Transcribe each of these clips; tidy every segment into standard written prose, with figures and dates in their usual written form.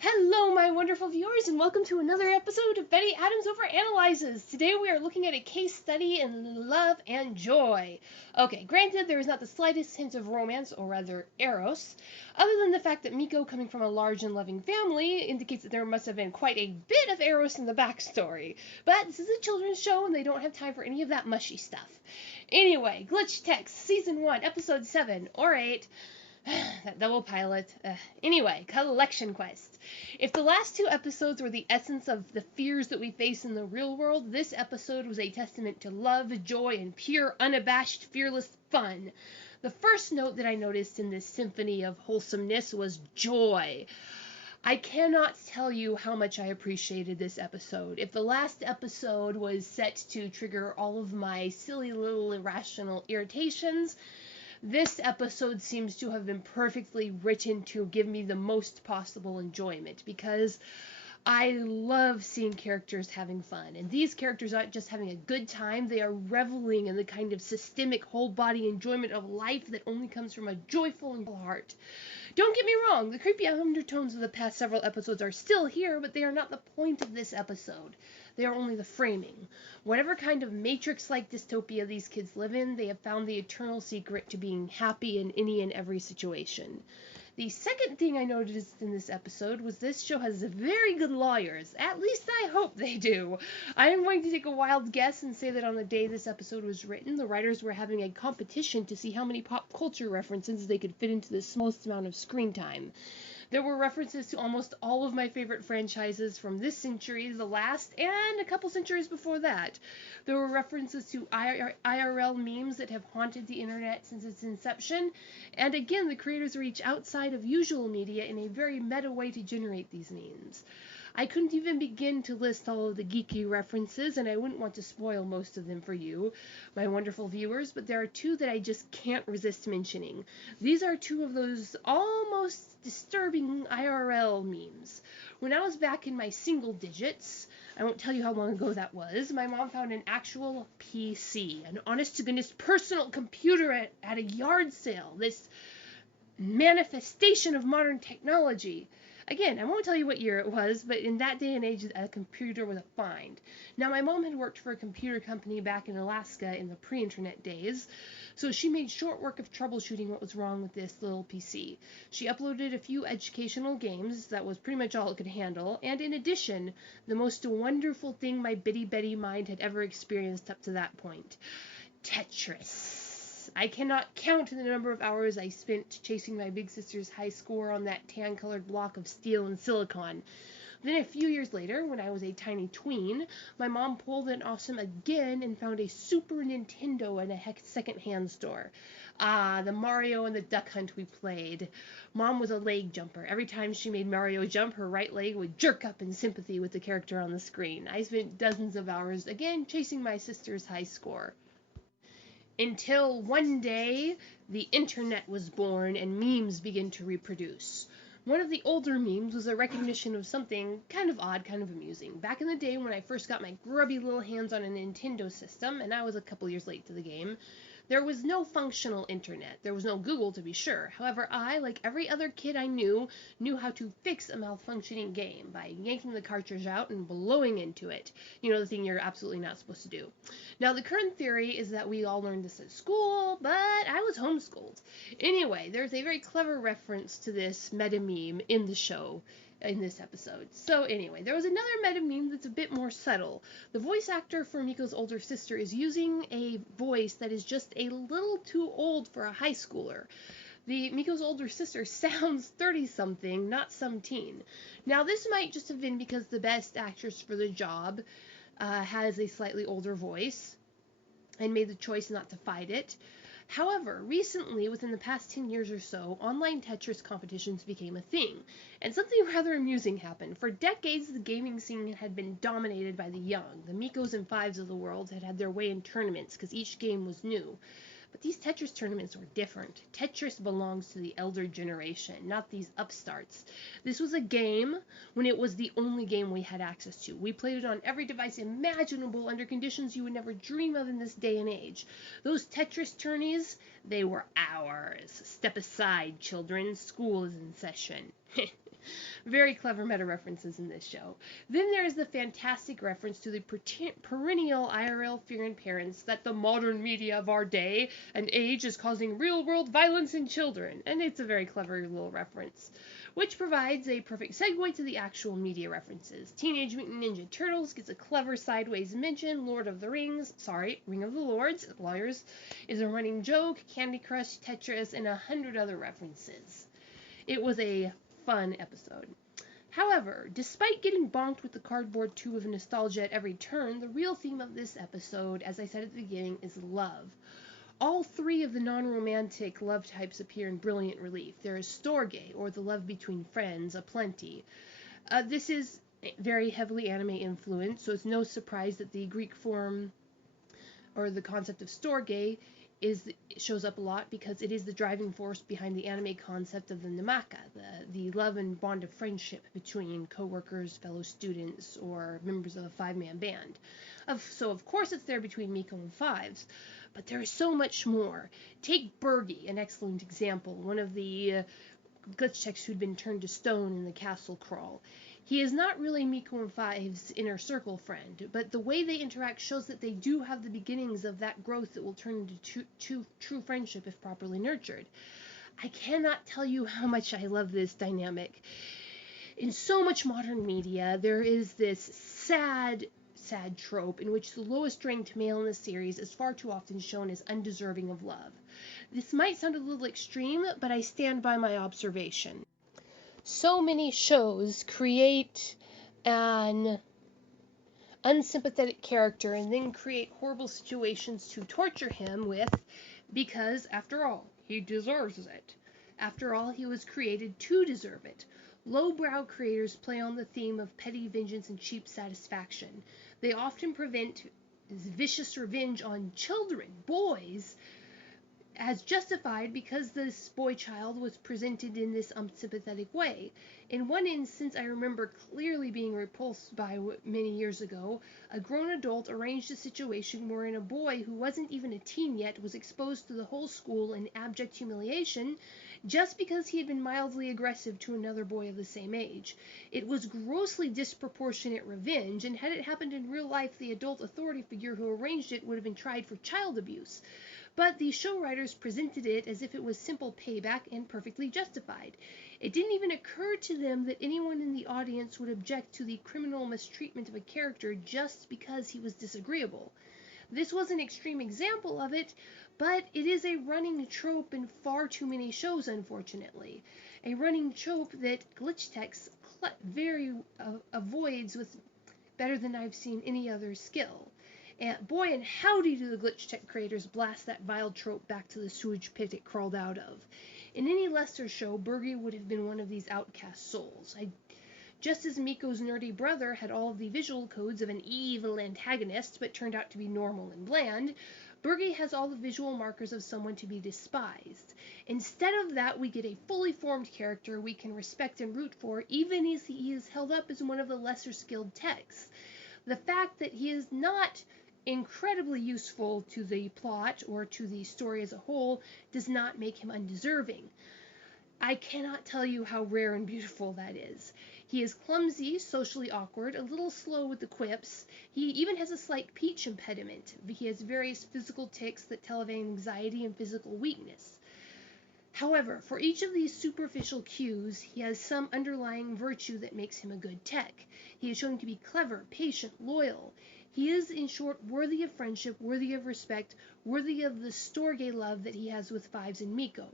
Hello, my wonderful viewers, and welcome to another episode of Betty Adams Overanalyzes. Today we are looking at a case study in love and joy. Okay, granted, there is not the slightest hint of romance, or rather, eros, other than the fact that Miko, coming from a large and loving family, indicates that there must have been quite a bit of eros in the backstory. But this is a children's show, and they don't have time for any of that mushy stuff. Anyway, Glitch Text, Season 1, Episode 7, or 8. That double pilot. Anyway, collection quest. If the last two episodes were the essence of the fears that we face in the real world, this episode was a testament to love, joy, and pure, unabashed, fearless fun. The first note that I noticed in this symphony of wholesomeness was joy. I cannot tell you how much I appreciated this episode. If the last episode was set to trigger all of my silly little irrational irritations, this episode seems to have been perfectly written to give me the most possible enjoyment, because I love seeing characters having fun. And these characters aren't just having a good time, they are reveling in the kind of systemic whole-body enjoyment of life that only comes from a joyful and heart. Don't get me wrong, the creepy undertones of the past several episodes are still here, but they are not the point of this episode. They are only the framing. Whatever kind of Matrix-like dystopia these kids live in, they have found the eternal secret to being happy in any and every situation. The second thing I noticed in this episode was this show has very good lawyers. At least I hope they do. I am going to take a wild guess and say that on the day this episode was written, the writers were having a competition to see how many pop culture references they could fit into the smallest amount of screen time. There were references to almost all of my favorite franchises from this century, the last, and a couple centuries before that. There were references to IRL memes that have haunted the internet since its inception, and again, the creators reach outside of usual media in a very meta way to generate these memes. I couldn't even begin to list all of the geeky references, and I wouldn't want to spoil most of them for you, my wonderful viewers, but there are two that I just can't resist mentioning. These are two of those almost disturbing IRL memes. When I was back in my single digits, I won't tell you how long ago that was, my mom found an actual PC, an honest-to-goodness personal computer at a yard sale, this manifestation of modern technology. Again, I won't tell you what year it was, but in that day and age, a computer was a find. Now, my mom had worked for a computer company back in Alaska in the pre-internet days, so she made short work of troubleshooting what was wrong with this little PC. She uploaded a few educational games, that was pretty much all it could handle, and in addition, the most wonderful thing my bitty Betty mind had ever experienced up to that point: Tetris. I cannot count the number of hours I spent chasing my big sister's high score on that tan-colored block of steel and silicon. Then a few years later, when I was a tiny tween, my mom pulled an awesome again and found a Super Nintendo in a second-hand store. Ah, the Mario and the Duck Hunt we played. Mom was a leg jumper. Every time she made Mario jump, her right leg would jerk up in sympathy with the character on the screen. I spent dozens of hours, again, chasing my sister's high score. Until one day, the internet was born and memes began to reproduce. One of the older memes was a recognition of something kind of odd, kind of amusing. Back in the day when I first got my grubby little hands on a Nintendo system, and I was a couple years late to the game, there was no functional internet. There was no Google, to be sure. However, I, like every other kid I knew how to fix a malfunctioning game by yanking the cartridge out and blowing into it. You know, the thing you're absolutely not supposed to do. Now, the current theory is that we all learned this at school, but I was homeschooled. Anyway, there's a very clever reference to this meta meme in the show, in this episode. So anyway, there was another meta meme that's a bit more subtle. The voice actor for Miko's older sister is using a voice that is just a little too old for a high schooler. Miko's older sister sounds 30-something, not some teen. Now, this might just have been because the best actress for the job has a slightly older voice and made the choice not to fight it. However, recently, within the past 10 years or so, online Tetris competitions became a thing, and something rather amusing happened. For decades, the gaming scene had been dominated by the young. The Mikos and Fives of the world had had their way in tournaments, because each game was new. But these Tetris tournaments were different. Tetris belongs to the elder generation, not these upstarts. This was a game when it was the only game we had access to. We played it on every device imaginable under conditions you would never dream of in this day and age. Those Tetris tourneys, they were ours. Step aside, children. School is in session. Very clever meta references in this show. Then there is the fantastic reference to the perennial IRL-fearing parents that the modern media of our day and age is causing real-world violence in children, and it's a very clever little reference, which provides a perfect segue to the actual media references. Teenage Mutant Ninja Turtles gets a clever sideways mention. Ring of the Lords, Lawyers, is a running joke. Candy Crush, Tetris, and 100 other references. It was a fun episode. However, despite getting bonked with the cardboard tube of nostalgia at every turn, the real theme of this episode, as I said at the beginning, is love. All three of the non-romantic love types appear in brilliant relief. There is storge, or the love between friends, aplenty. This is very heavily anime influenced, so it's no surprise that the Greek form, or the concept of storge, shows up a lot because it is the driving force behind the anime concept of the namaka, the love and bond of friendship between co-workers, fellow students, or members of a five-man band. So of course it's there between Miko and Fives, but there is so much more. Take Bergie, an excellent example, one of the glitch techs who'd been turned to stone in the castle crawl. He is not really Miko and Five's inner circle friend, but the way they interact shows that they do have the beginnings of that growth that will turn into true friendship if properly nurtured. I cannot tell you how much I love this dynamic. In so much modern media, there is this sad trope in which the lowest ranked male in the series is far too often shown as undeserving of love. This might sound a little extreme, but I stand by my observation. So many shows create an unsympathetic character and then create horrible situations to torture him with, because, after all, he deserves it. After all, he was created to deserve it. Lowbrow creators play on the theme of petty vengeance and cheap satisfaction. They often prevent vicious revenge on children, boys, as justified because this boy child was presented in this unsympathetic way. In one instance, I remember clearly being repulsed by many years ago, a grown adult arranged a situation wherein a boy who wasn't even a teen yet was exposed to the whole school in abject humiliation just because he had been mildly aggressive to another boy of the same age. It was grossly disproportionate revenge, and had it happened in real life, the adult authority figure who arranged it would have been tried for child abuse. But the show writers presented it as if it was simple payback and perfectly justified. It didn't even occur to them that anyone in the audience would object to the criminal mistreatment of a character just because he was disagreeable. This was an extreme example of it, but it is a running trope in far too many shows, unfortunately. A running trope that glitch techs avoids with better than I've seen any other skill. And boy, and howdy do the glitch tech creators blast that vile trope back to the sewage pit it crawled out of. In any lesser show, Bergie would have been one of these outcast souls. Just as Miko's nerdy brother had all of the visual codes of an evil antagonist, but turned out to be normal and bland, Bergie has all the visual markers of someone to be despised. Instead of that, we get a fully formed character we can respect and root for, even as he is held up as one of the lesser skilled techs. The fact that he is not incredibly useful to the plot or to the story as a whole does not make him undeserving. I cannot tell you how rare and beautiful that is. He is clumsy, socially awkward, a little slow with the quips. He even has a slight speech impediment. He has various physical tics that tell of anxiety and physical weakness. However, for each of these superficial cues, he has some underlying virtue that makes him a good tech. He is shown to be clever, patient, loyal. He is, in short, worthy of friendship, worthy of respect, worthy of the storge love that he has with Fives and Miko.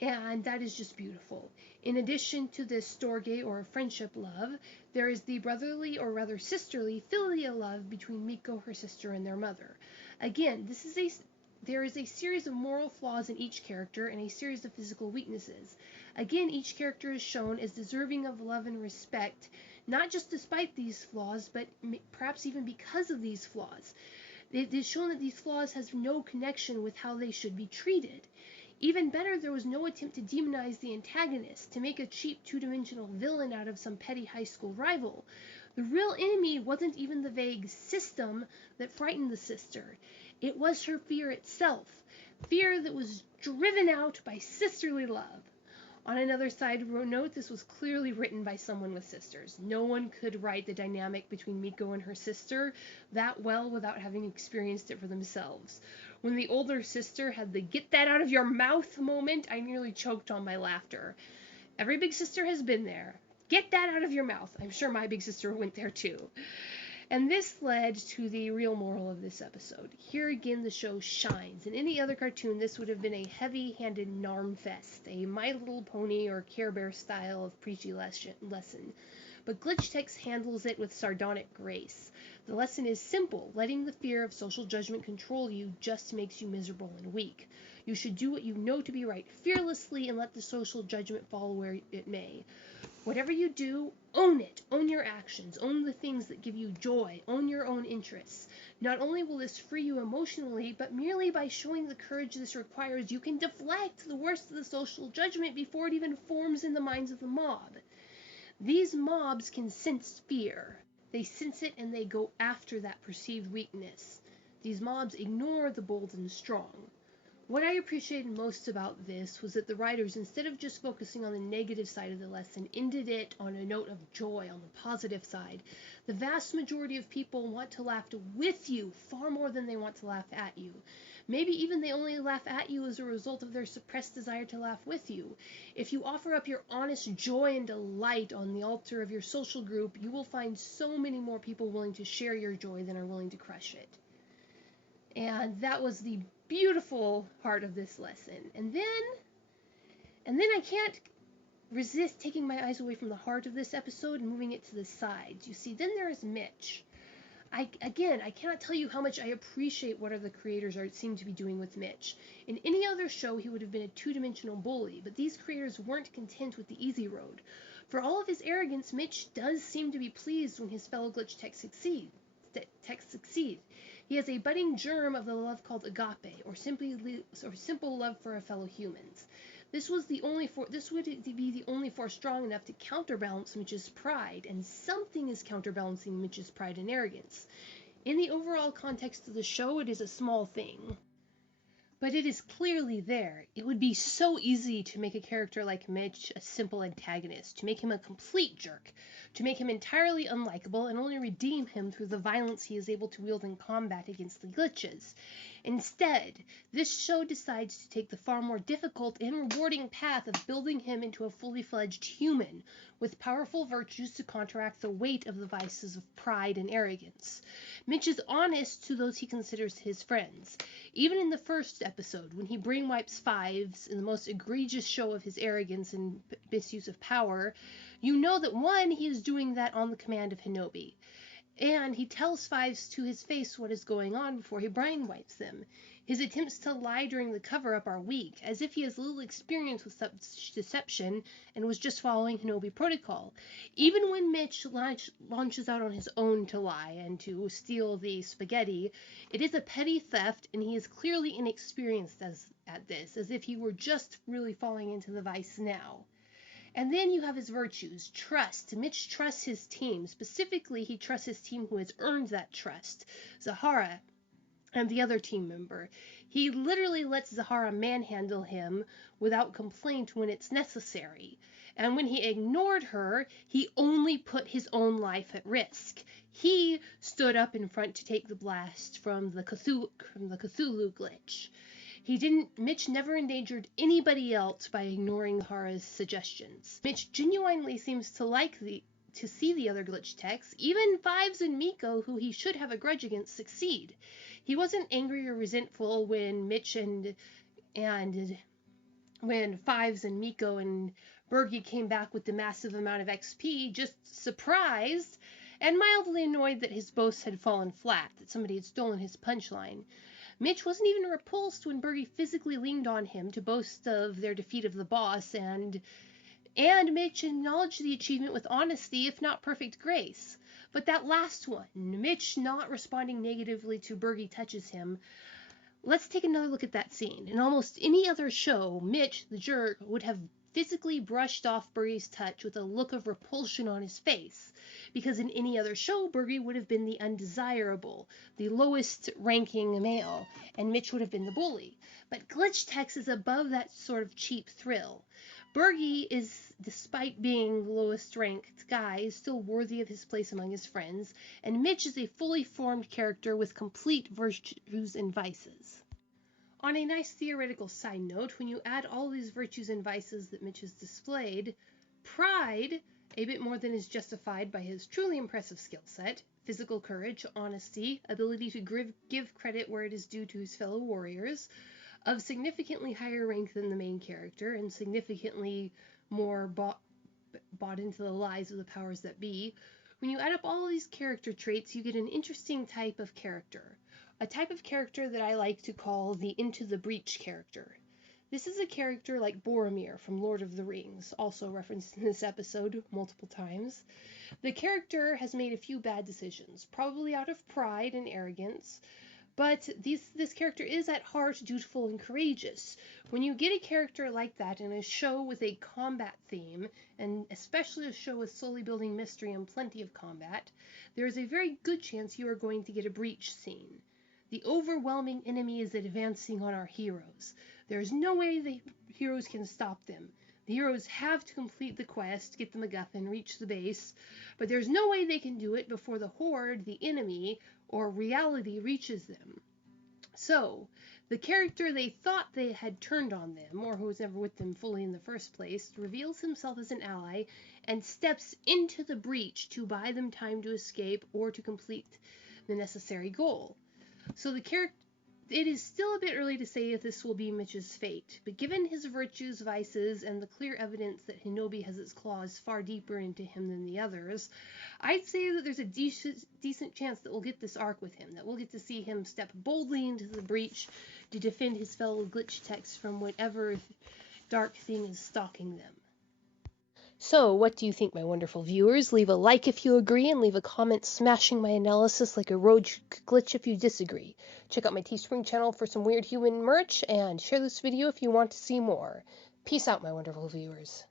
And that is just beautiful. In addition to this storge or friendship love, there is the brotherly or rather sisterly filial love between Miko, her sister, and their mother. Again, there is a series of moral flaws in each character and a series of physical weaknesses. Again, each character is shown as deserving of love and respect, not just despite these flaws, but perhaps even because of these flaws. It is shown that these flaws has no connection with how they should be treated. Even better, there was no attempt to demonize the antagonist, to make a cheap two-dimensional villain out of some petty high school rival. The real enemy wasn't even the vague system that frightened the sister. It was her fear itself, fear that was driven out by sisterly love. On another side note, this was clearly written by someone with sisters. No one could write the dynamic between Miko and her sister that well without having experienced it for themselves. When the older sister had the "get that out of your mouth" moment, I nearly choked on my laughter. Every big sister has been there. Get that out of your mouth. I'm sure my big sister went there too. And this led to the real moral of this episode. Here again the show shines. In any other cartoon, this would have been a heavy-handed narm fest, a My Little Pony or Care Bear style of preachy lesson. But Glitchtex handles it with sardonic grace. The lesson is simple. Letting the fear of social judgment control you just makes you miserable and weak. You should do what you know to be right fearlessly and let the social judgment fall where it may. Whatever you do, own it. Own your actions. Own the things that give you joy. Own your own interests. Not only will this free you emotionally, but merely by showing the courage this requires, you can deflect the worst of the social judgment before it even forms in the minds of the mob. These mobs can sense fear. They sense it and they go after that perceived weakness. These mobs ignore the bold and strong. What I appreciated most about this was that the writers, instead of just focusing on the negative side of the lesson, ended it on a note of joy, on the positive side. The vast majority of people want to laugh with you far more than they want to laugh at you. Maybe even they only laugh at you as a result of their suppressed desire to laugh with you. If you offer up your honest joy and delight on the altar of your social group, you will find so many more people willing to share your joy than are willing to crush it. And that was the beautiful part of this lesson. And then I can't resist taking my eyes away from the heart of this episode and moving it to the sides. You see, then there is Mitch. I cannot tell you how much I appreciate what the creators seem to be doing with Mitch. In any other show, he would have been a two-dimensional bully, but these creators weren't content with the easy road. For all of his arrogance, Mitch does seem to be pleased when his fellow Glitchtex succeed. He has a budding germ of the love called agape, or simple love for fellow humans. This would be the only force strong enough to counterbalance Mitch's pride, and something is counterbalancing Mitch's pride and arrogance. In the overall context of the show, it is a small thing, but it is clearly there. It would be so easy to make a character like Mitch a simple antagonist, to make him a complete jerk, to make him entirely unlikable and only redeem him through the violence he is able to wield in combat against the glitches. Instead, this show decides to take the far more difficult and rewarding path of building him into a fully fledged human, with powerful virtues to counteract the weight of the vices of pride and arrogance. Mitch is honest to those he considers his friends. Even in the first episode, when he brainwipes Fives in the most egregious show of his arrogance and misuse of power, you know that one, he is doing that on the command of Hinobi. And he tells Fives to his face what is going on before he brainwipes them. His attempts to lie during the cover-up are weak, as if he has little experience with such deception and was just following Hinobi protocol. Even when Mitch launches out on his own to lie and to steal the spaghetti, it is a petty theft, and he is clearly inexperienced at this, as if he were just really falling into the vice now. And then you have his virtues. Trust. Mitch trusts his team. Specifically, he trusts his team who has earned that trust. Zahara and the other team member. He literally lets Zahara manhandle him without complaint when it's necessary. And when he ignored her, he only put his own life at risk. He stood up in front to take the blast from the Cthulhu glitch. Mitch never endangered anybody else by ignoring Zahara's suggestions. Mitch genuinely seems to see the other Glitchtex, even Fives and Miko, who he should have a grudge against, succeed. He wasn't angry or resentful when when Fives and Miko and Bergie came back with the massive amount of XP, just surprised and mildly annoyed that his boast had fallen flat, that somebody had stolen his punchline. Mitch wasn't even repulsed when Bergie physically leaned on him to boast of their defeat of the boss, and Mitch acknowledged the achievement with honesty, if not perfect grace. But that last one, Mitch not responding negatively to Bergie touches him, let's take another look at that scene. In almost any other show, Mitch, the jerk, would have physically brushed off Bergie's touch with a look of repulsion on his face, because in any other show, Bergie would have been the undesirable, the lowest ranking male, and Mitch would have been the bully. But Glitchtex is above that sort of cheap thrill. Bergie is, despite being the lowest ranked guy, is still worthy of his place among his friends, and Mitch is a fully formed character with complete virtues and vices. On a nice theoretical side note, when you add all these virtues and vices that Mitch has displayed, pride, a bit more than is justified by his truly impressive skill set, physical courage, honesty, ability to give credit where it is due to his fellow warriors, of significantly higher rank than the main character, and significantly more bought into the lies of the powers that be. When you add up all of these character traits, you get an interesting type of character. A type of character that I like to call the Into the Breach character. This is a character like Boromir from Lord of the Rings, also referenced in this episode multiple times. The character has made a few bad decisions, probably out of pride and arrogance, but this character is at heart dutiful and courageous. When you get a character like that in a show with a combat theme, and especially a show with slowly building mystery and plenty of combat, there is a very good chance you are going to get a breach scene. The overwhelming enemy is advancing on our heroes. There is no way the heroes can stop them. The heroes have to complete the quest, get the MacGuffin, reach the base, but there's no way they can do it before the Horde, the enemy, or reality reaches them. So, the character they thought they had turned on them, or who was never with them fully in the first place, reveals himself as an ally and steps into the breach to buy them time to escape or to complete the necessary goal. So it is still a bit early to say if this will be Mitch's fate, but given his virtues, vices, and the clear evidence that Hinobi has its claws far deeper into him than the others, I'd say that there's a decent chance that we'll get this arc with him, that we'll get to see him step boldly into the breach to defend his fellow glitch techs from whatever dark thing is stalking them. So, what do you think, my wonderful viewers? Leave a like if you agree, and leave a comment smashing my analysis like a road glitch if you disagree. Check out my Teespring channel for some weird human merch, and share this video if you want to see more. Peace out, my wonderful viewers.